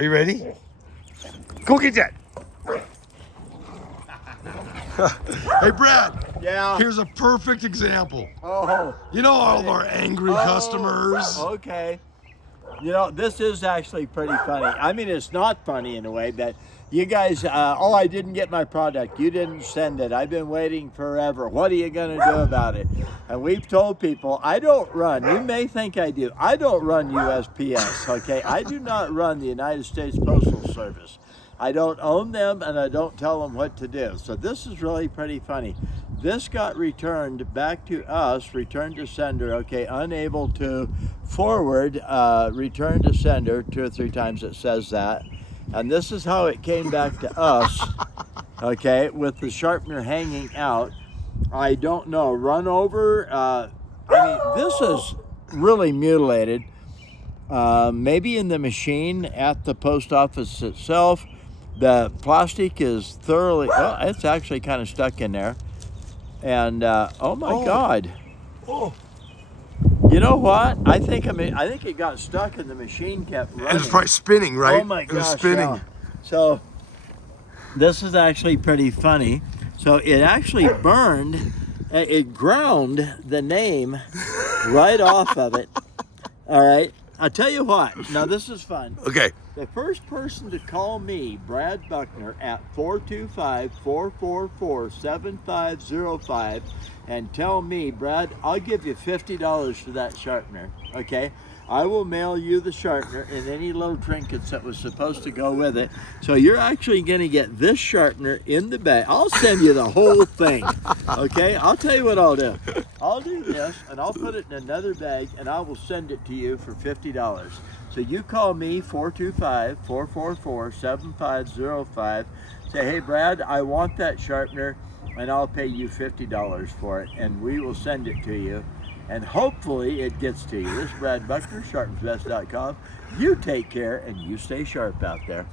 Are you ready? Go get that. Hey, Brad. Yeah. Here's a perfect example. Oh. You know all of our angry customers. Okay. You know, this is actually pretty funny. I mean, it's not funny in a way, but you guys, oh, I didn't get my product. You didn't send it. I've been waiting forever. What are you going to do about it? And we've told people, I don't run. You may think I do. I don't run USPS, okay? I do not run the United States Postal Service. I don't own them, and I don't tell them what to do. So this is really pretty funny. This got returned back to us, returned to sender, okay, unable to forward, return to sender, 2 or 3 times it says that. And this is how it came back to us, okay, with the sharpener hanging out. I don't know, run over. I mean, this is really mutilated. Maybe in the machine at the post office itself. The plastic is thoroughly, oh, it's actually kind of stuck in there. And oh my God! Oh. You know what? I think it got stuck and the machine kept running. And it's probably spinning, right? Oh my gosh! It was spinning. Yeah. So this is actually pretty funny. So it actually burned. It ground the name right off of it. All right. I'll tell you what. Now this is fun. Okay. The first person to call me, Brad Buckner, at 425-444-7505 and tell me, Brad, I'll give you $50 for that sharpener, okay? I will mail you the sharpener and any little trinkets that was supposed to go with it. So you're actually going to get this sharpener in the bag. I'll send you the whole thing, okay? I'll tell you what I'll do. I'll do this, and I'll put it in another bag, and I will send it to you for $50. So you call me, 425-444-7505. Say, hey, Brad, I want that sharpener, and I'll pay you $50 for it, and we will send it to you. And hopefully it gets to you. This is Brad Buckner, sharpensbest.com. You take care, and you stay sharp out there.